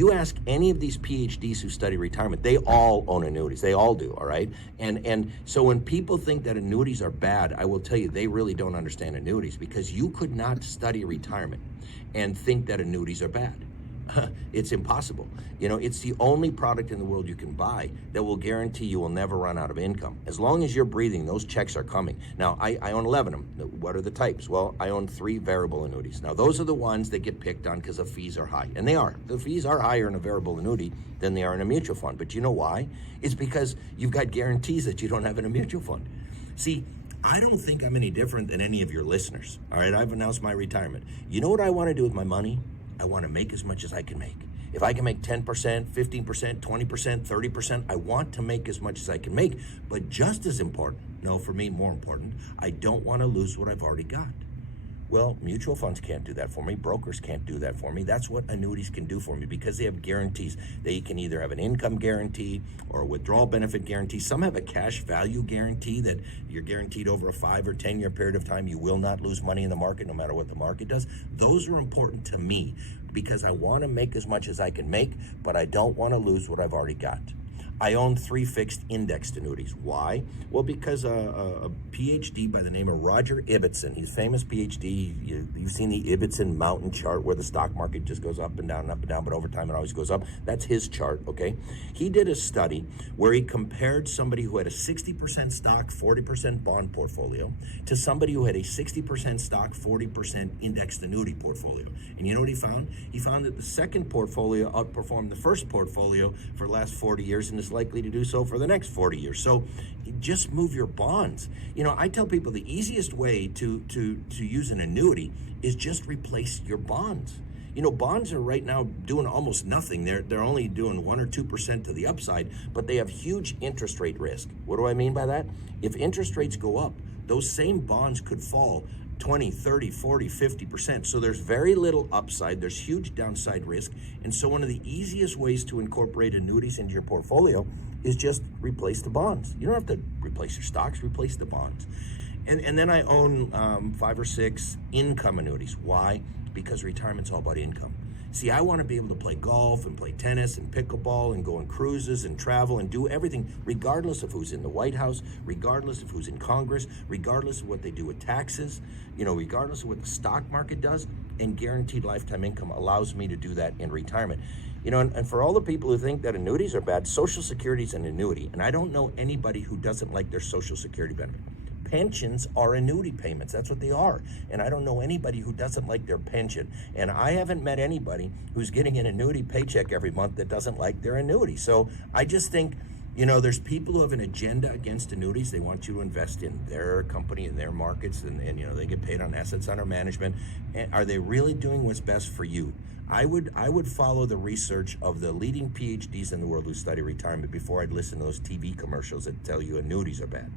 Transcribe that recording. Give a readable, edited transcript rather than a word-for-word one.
You ask any of these PhDs who study retirement, they all own annuities. They all do, all right? And so when people think that annuities are bad, I will tell you they really don't understand annuities, because you could not study retirement and think that annuities are bad. It's impossible. You know, it's the only product in the world you can buy that will guarantee you will never run out of income. As long as you're breathing, those checks are coming. Now, I own 11 of them. What are the types? Well, I own 3 variable annuities. Now, those are the ones that get picked on because the fees are high. And they are. The fees are higher in a variable annuity than they are in a mutual fund. But you know why? It's because you've got guarantees that you don't have in a mutual fund. See, I don't think I'm any different than any of your listeners. All right, I've announced my retirement. You know what I want to do with my money? I want to make as much as I can make. If I can make 10%, 15%, 20%, 30%, I want to make as much as I can make. But just as important, no, for me, more important, I don't want to lose what I've already got. Well, mutual funds can't do that for me. Brokers can't do that for me. That's what annuities can do for me, because they have guarantees. They can either have an income guarantee or a withdrawal benefit guarantee. Some have a cash value guarantee that you're guaranteed over a 5 or 10 year period of time. You will not lose money in the market no matter what the market does. Those are important to me because I want to make as much as I can make, but I don't want to lose what I've already got. I own 3 fixed indexed annuities. Why? Well, because a PhD by the name of Roger Ibbotson, he's a famous PhD. You've seen the Ibbotson mountain chart where the stock market just goes up and down and up and down, but over time it always goes up. That's his chart, okay? He did a study where he compared somebody who had a 60% stock, 40% bond portfolio to somebody who had a 60% stock, 40% indexed annuity portfolio. And you know what he found? He found that the second portfolio outperformed the first portfolio for the last 40 years and is likely to do so for the next 40 years. So just move your bonds. You know, I tell people the easiest way to use an annuity is just replace your bonds. You know, bonds are right now doing almost nothing. They're only doing 1 or 2% to the upside, but they have huge interest rate risk. What do I mean by that? If interest rates go up, those same bonds could fall 20, 30, 40, 50%. So there's very little upside. There's huge downside risk. And so one of the easiest ways to incorporate annuities into your portfolio is just replace the bonds. You don't have to replace your stocks, replace the bonds. And then I own 5 or 6 income annuities. Why? Because retirement's all about income. See, I want to be able to play golf and play tennis and pickleball and go on cruises and travel and do everything, regardless of who's in the White House, regardless of who's in Congress, regardless of what they do with taxes, you know, regardless of what the stock market does. And guaranteed lifetime income allows me to do that in retirement. You know, and for all the people who think that annuities are bad, Social Security is an annuity. And I don't know anybody who doesn't like their Social Security benefit. Pensions are annuity payments. That's what they are. And I don't know anybody who doesn't like their pension. And I haven't met anybody who's getting an annuity paycheck every month that doesn't like their annuity. So I just think, you know, there's people who have an agenda against annuities. They want you to invest in their company, in their markets, and you know, they get paid on assets under management. And are they really doing what's best for you? I would follow the research of the leading PhDs in the world who study retirement before I'd listen to those TV commercials that tell you annuities are bad.